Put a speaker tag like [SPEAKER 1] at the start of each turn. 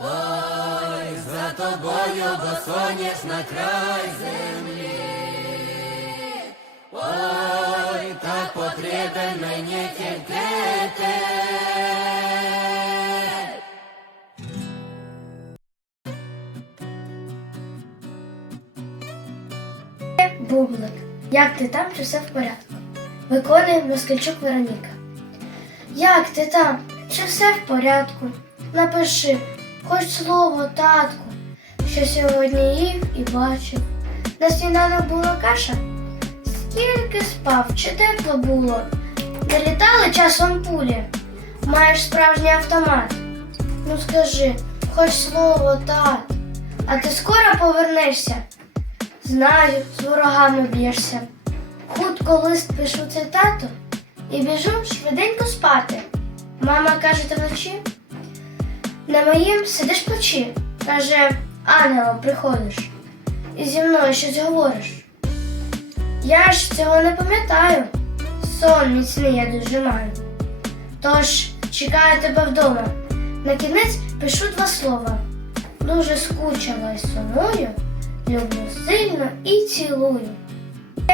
[SPEAKER 1] Ой, за тобою досоняш на край землі. Ой, так потрібен мені тільки ти.
[SPEAKER 2] Бублик, як ти там, чи все в порядку? Виконує Москальчук Вероніка. Як ти там? Чи все в порядку? Напиши хоч слово татку, що сьогодні їв і бачив. На сніданок була каша? Скільки спав, чи тепло було? Не літали часом пулі? Маєш справжній автомат. Ну скажи, хоч слово тат, а ти скоро повернешся? Знаю, з ворогами б'єшся. Хутко лист пишу цитату і біжу швиденько спати. Мама каже ти вночі. На моїм сидиш плечі. Каже, ангелом приходиш. І зі мною щось говориш. Я ж цього не пам'ятаю. Сон міцний я дуже маю. Тож чекаю тебе вдома. На кінець пишу два слова. Дуже скучила і сумую. Люблю сильно і цілую.